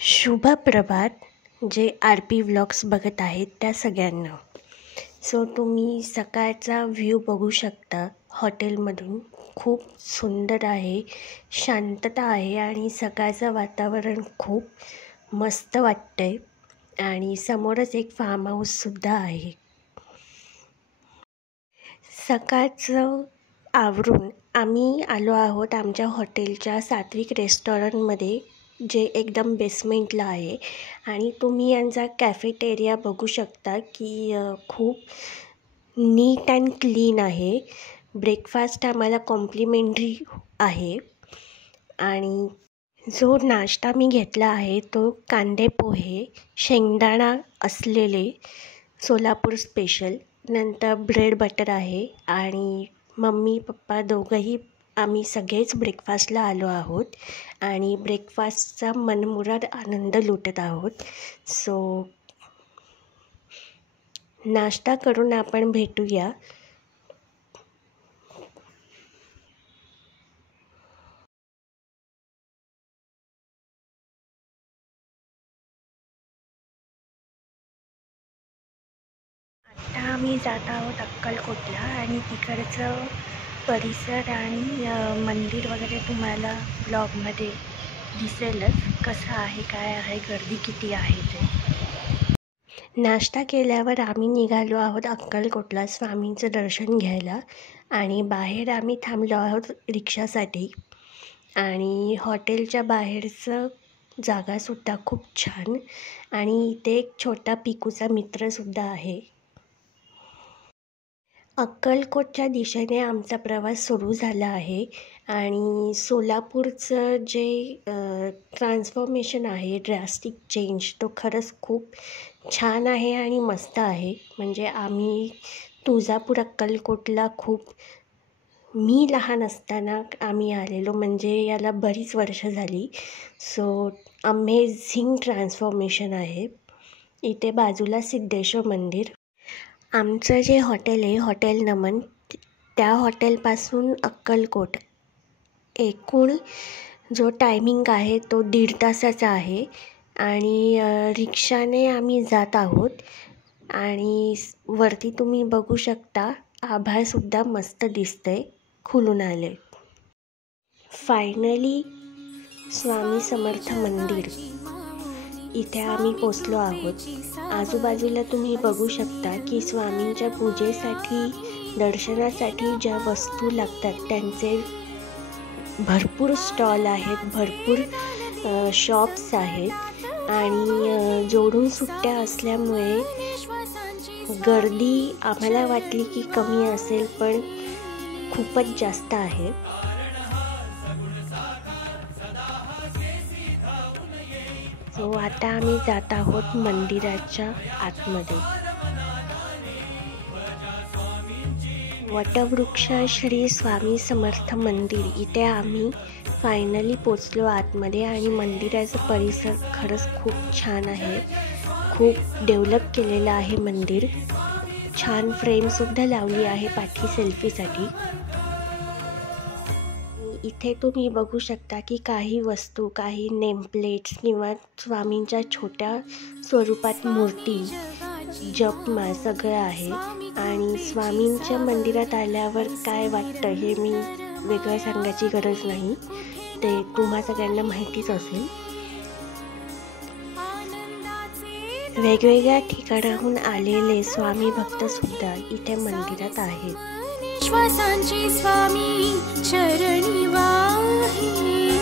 शुभ प्रभात. जे R P vlogs बघत आहेत त्या सगळ्यांना. सो तुम्ही सकाळचा व्ह्यू बघू शकता हॉटेलमधून. खूप सुंदर आहे, शांतता आहे आणि सकाळचं वातावरण खूप मस्त वाटतंय. आणि समोरच एक फार्म हाऊससुद्धा आहे. सकाळचं आवरून आम्ही आलो आहोत आमच्या हॉटेलच्या सात्विक रेस्टॉरंटमध्ये, जे एकदम बेसमेंटला आहे. आणि तुम्ही यांचा कॅफेटेरिया बघू शकता की खूप नीट अँड क्लीन आहे. ब्रेकफास्ट आम्हाला कॉम्प्लिमेंटरी आहे. आणि जो नाश्ता मी घेतला आहे तो कांदे पोहे, शेंगदाणा असलेले सोलापूर स्पेशल, नंतर ब्रेड बटर आहे. आणि मम्मी पप्पा दोघंही आम्ही सगळेच ब्रेकफास्टला आलो आहोत आणि ब्रेकफास्टचा मनमुराद आनंद लुटत आहोत. सो नाश्ता करून आपण भेटूया. आता आम्ही जात आहोत अक्कलकोटला आणि तिकडचं परिसर आणि मंदिर वगैरे तुम्हाला ब्लॉगमध्ये दिसेलच, कसं आहे, काय आहे, गर्दी किती आहे ते. नाश्ता केल्यावर आम्ही निघालो आहोत अक्कलकोटला स्वामींचं दर्शन घ्यायला. आणि बाहेर आम्ही थांबलो आहोत रिक्षासाठी. आणि हॉटेलच्या बाहेरचं जागासुद्धा खूप छान. आणि इथे एक छोटा पिकूचा मित्रसुद्धा आहे. अक्कलकोटच्या दिशेने आमचा प्रवास सुरू झाला आहे. आणि सोलापूरचं जे ट्रान्सफॉर्मेशन आहे, ड्रास्टिक चेंज, तो खरंच खूप छान आहे आणि मस्त आहे. म्हणजे आम्ही तुळजापूर अक्कलकोटला मी लहान असताना आम्ही आलेलो, म्हणजे याला बरीच वर्ष झाली. सो अमेझिंग ट्रान्सफॉर्मेशन आहे. इथे बाजूला सिद्धेश्वर मंदिर. आमचं जे हॉटेल आहे, हॉटेल नमन, त्या हॉटेलपासून अक्कलकोट एकूण जो टायमिंग आहे तो 1.5 तासाचा आहे. आणि रिक्षाने आम्ही जात आहोत. आणि वरती तुम्ही बघू शकता आभाळसुद्धा मस्त दिसतंय, खुलून आले. फायनली स्वामी समर्थ मंदिर इथे आम्ही पोचलो आहोत. आजूबाजूला तुम्ही बघू शकता की स्वामींच्या पूजेसाठी, दर्शनासाठी ज्या वस्तू लागतात त्यांचे भरपूर स्टॉल आहेत, भरपूर शॉप्स आहेत. आणि जोडून सुट्ट्या असल्यामुळे गर्दी आम्हाला वाटली की कमी असेल, पण खूपच जास्त आहे. सो आता आम्ही जात आहोत मंदिराच्या आतमध्ये. वटवृक्ष श्री स्वामी समर्थ मंदिर इथे आम्ही फायनली पोचलो आतमध्ये. आणि मंदिराचा परिसर खरंच खूप छान आहे. खूप डेव्हलप केलेलं आहे मंदिर. छान फ्रेमसुद्धा लावली आहे पाठी सेल्फीसाठी. इथे तुम्ही बघू शकता की काही वस्तू, काही नेमप्लेट्स किंवा स्वामींच्या छोट्या स्वरूपात मूर्ती, जपमाळ सगळं आहे. आणि स्वामींच्या मंदिरात आल्यावर काय वाटतं हे मी वेगळं सांगायची गरज नाही, ते तुम्हा सगळ्यांना माहितीच असेल. वेगवेगळ्या ठिकाणाहून आलेले स्वामी भक्तसुद्धा इथे मंदिरात आहेत. श्वासांची स्वामी चरणी वाहिले.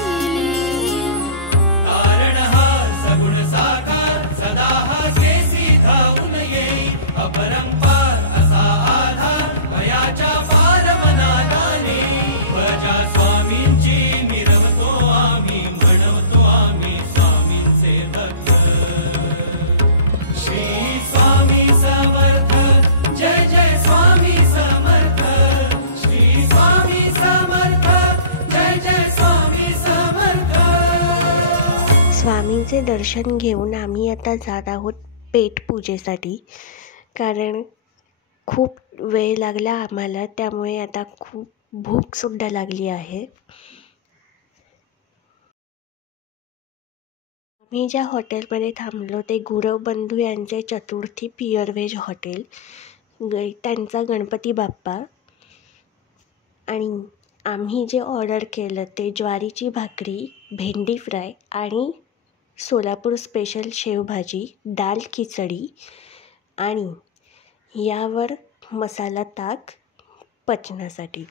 तारणहार सगुण साकार सदा हा केसी धावून येई. अपरंपार असा आधार भयाच्या पारमनादाने. भजा स्वामींची मिरवतो आम्ही, म्हणवतो आम्ही स्वामींचे भक्त. श्री स्वामी समर्थ, जय जय स्वामी समर्थ. स्वामींचे दर्शन घेऊन आम्ही आता जात आहोत पेट पूजेसाठी. कारण खूप वेळ लागला आम्हाला, त्यामुळे आता खूप भूकसुद्धा लागली आहे. मी ज्या हॉटेलमध्ये थांबलो ते गुरव बंधू यांचे चतुर्थी प्युअर व्हेज हॉटेल, त्यांचा गणपती बाप्पा. आणि आम्ही जे ऑर्डर केलं ते ज्वारीची भाकरी, भेंडी फ्राय आणि सोलापूर स्पेशल शेवभाजी, दाल खिचडी आणि यावर मसाला ताक पचनासाठी.